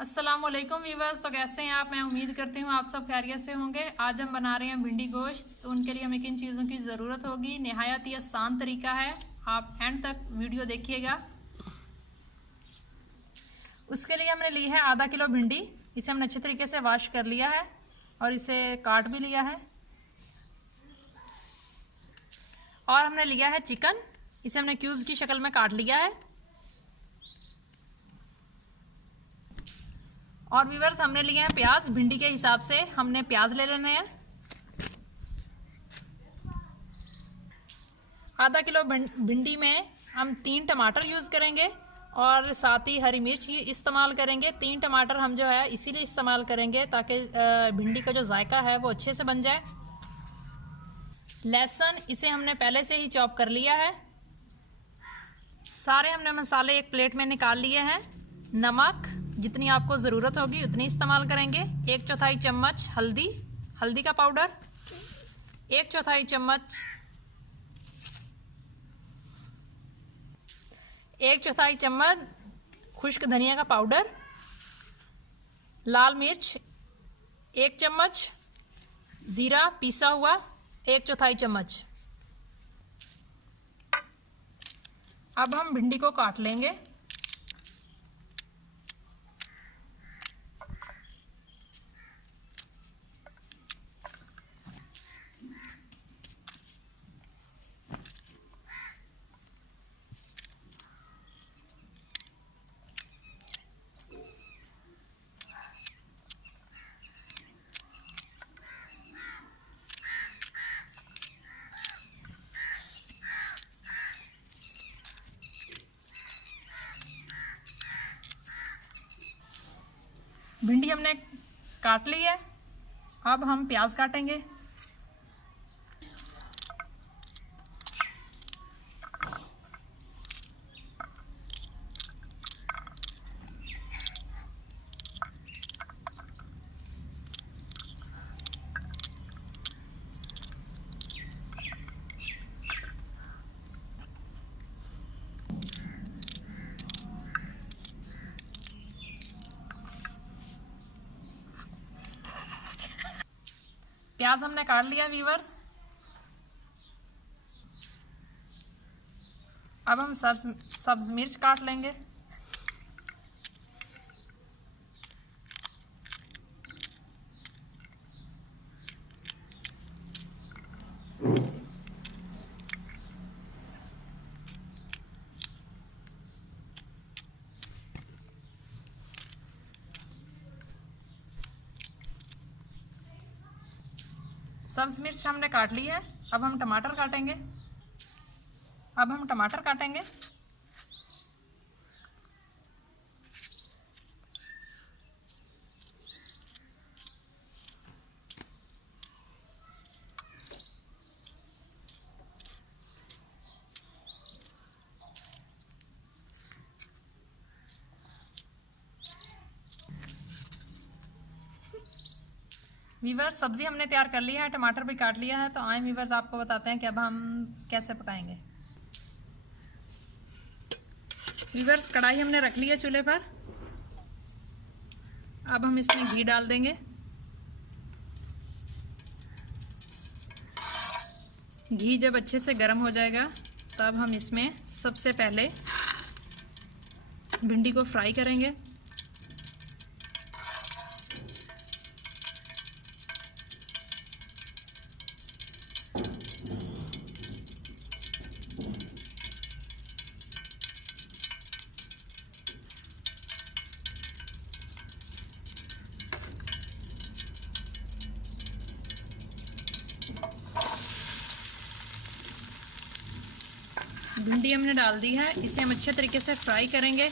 अस्सलाम वालेकुम वीवर्स। तो कैसे हैं आप? मैं उम्मीद करती हूँ आप सब खैरियत से होंगे। आज हम बना रहे हैं भिंडी गोश्त। तो उनके लिए हमें किन चीज़ों की ज़रूरत होगी, नहायत ही आसान तरीका है, आप एंड तक वीडियो देखिएगा। उसके लिए हमने ली है आधा किलो भिंडी। इसे हमने अच्छे तरीके से वॉश कर लिया है और इसे काट भी लिया है। और हमने लिया है चिकन, इसे हमने क्यूब्स की शक्ल में काट लिया है। और व्यूअर्स हमने लिए हैं प्याज, भिंडी के हिसाब से हमने प्याज ले लेने हैं। आधा किलो भिंडी में हम 3 टमाटर यूज़ करेंगे और साथ ही हरी मिर्च ही इस्तेमाल करेंगे। 3 टमाटर हम जो है इसीलिए इस्तेमाल करेंगे ताकि भिंडी का जो जायका है वो अच्छे से बन जाए। लहसुन इसे हमने पहले से ही चॉप कर लिया है। सारे हमने मसाले एक प्लेट में निकाल लिए हैं। नमक जितनी आपको ज़रूरत होगी उतनी इस्तेमाल करेंगे। 1/4 चम्मच हल्दी का पाउडर, 1/4 चम्मच 1/4 चम्मच खुश्क धनिया का पाउडर, लाल मिर्च 1 चम्मच, ज़ीरा पिसा हुआ 1/4 चम्मच। अब हम भिंडी को काट लेंगे। भिंडी हमने काट ली है। अब हम प्याज काटेंगे। प्याज हमने काट लिया व्यूअर्स। अब हम सब्ज मिर्च काट लेंगे। सब्ज मिर्च हमने काट ली है। अब हम टमाटर काटेंगे। वीवर्स सब्ज़ी हमने तैयार कर लिया है, टमाटर भी काट लिया है। तो आए वीवर्स आपको बताते हैं कि अब हम कैसे पकाएंगे। वीवर्स कढ़ाई हमने रख ली है चूल्हे पर। अब हम इसमें घी डाल देंगे। घी जब अच्छे से गर्म हो जाएगा तब हम इसमें सबसे पहले भिंडी को फ्राई करेंगे। भिंडी हमने डाल दी है, इसे हम अच्छे तरीके से फ्राई करेंगे।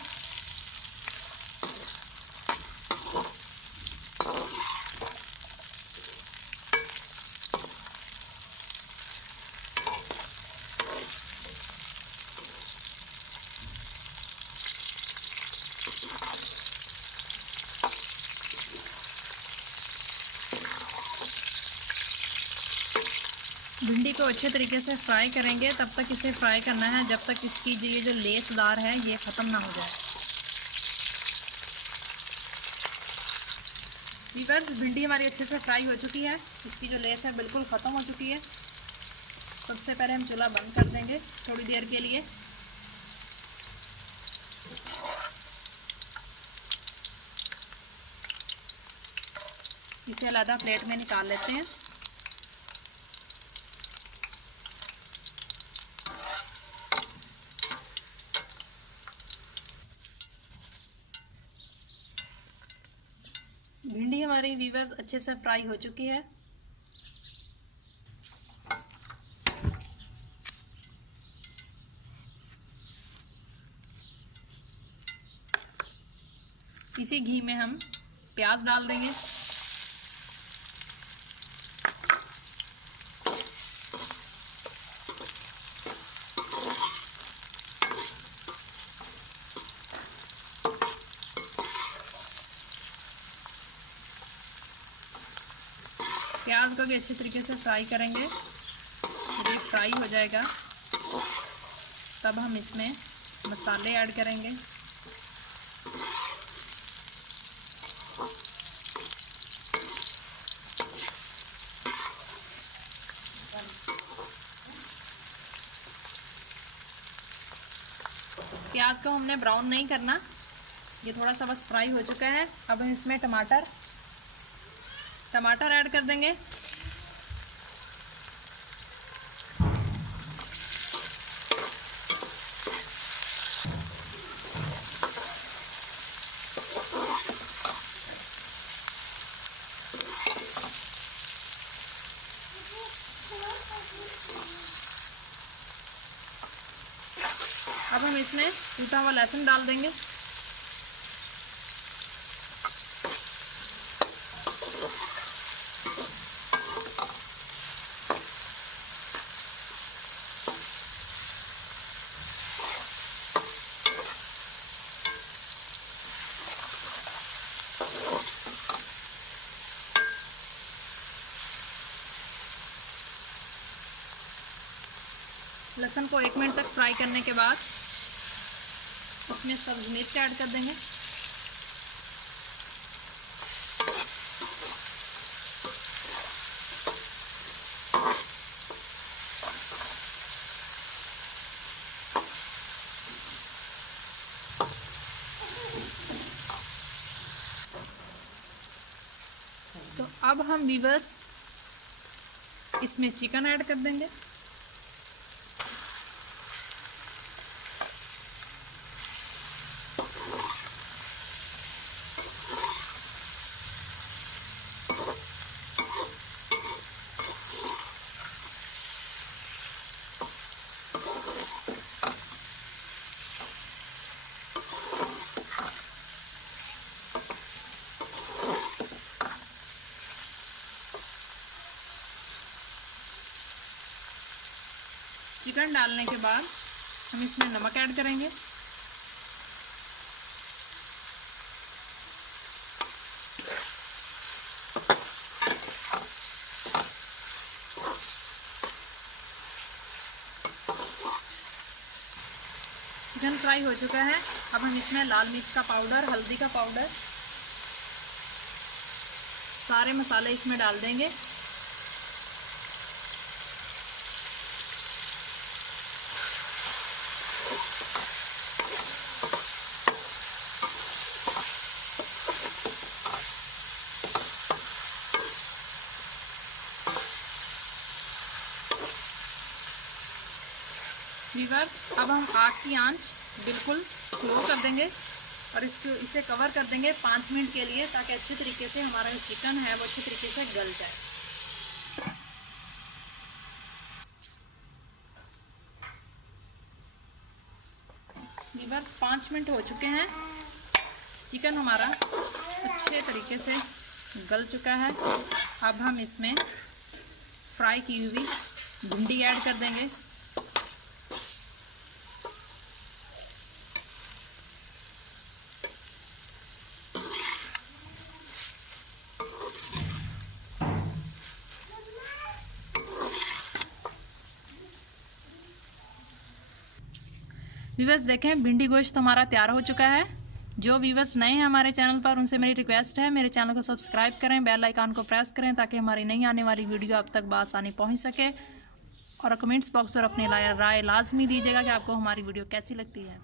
भिंडी को अच्छे तरीके से फ्राई करेंगे। तब तक इसे फ्राई करना है जब तक इसकी ये जो लेसदार है ये ख़त्म ना हो जाए। वीवर्स, भिंडी हमारी अच्छे से फ्राई हो चुकी है। इसकी जो लेस है बिल्कुल ख़त्म हो चुकी है। सबसे पहले हम चूल्हा बंद कर देंगे थोड़ी देर के लिए। इसे अलग प्लेट में निकाल लेते हैं। भिंडी हमारी वीवर्स अच्छे से फ्राई हो चुकी है। इसी घी में हम प्याज डाल देंगे। प्याज को भी अच्छी तरीके से फ्राई करेंगे। जब ये फ्राई हो जाएगा तब हम इसमें मसाले ऐड करेंगे। प्याज को हमने ब्राउन नहीं करना, ये थोड़ा सा बस फ्राई हो चुका है। अब हम इसमें टमाटर ऐड कर देंगे। अब हम इसमें कूटा हुआ लहसुन डाल देंगे। लहसुन को 1 मिनट तक फ्राई करने के बाद इसमें सब्ज़ मिर्च ऐड कर देंगे। तो अब हम वीवर्स इसमें चिकन ऐड कर देंगे। चिकन डालने के बाद हम इसमें नमक ऐड करेंगे। चिकन फ्राई हो चुका है। अब हम इसमें लाल मिर्च का पाउडर, हल्दी का पाउडर, सारे मसाले इसमें डाल देंगे। वीवर्स, अब हम आग की आंच बिल्कुल स्लो कर देंगे और इसे कवर कर देंगे 5 मिनट के लिए, ताकि अच्छी तरीके से हमारा जो चिकन है वो अच्छी तरीके से गल जाए। वीवर्स, 5 मिनट हो चुके हैं। चिकन हमारा अच्छे तरीके से गल चुका है। अब हम इसमें फ्राई की हुई भिंडी ऐड कर देंगे। व्यूअर्स, देखें भिंडी गोश्त हमारा तैयार हो चुका है। जो व्यूवर्स नए हैं हमारे चैनल पर, उनसे मेरी रिक्वेस्ट है मेरे चैनल को सब्सक्राइब करें, बेल आइकन को प्रेस करें ताकि हमारी नई आने वाली वीडियो आप तक बआसानी पहुंच सके। और कमेंट्स बॉक्स और अपनी राय लाजमी दीजिएगा कि आपको हमारी वीडियो कैसी लगती है।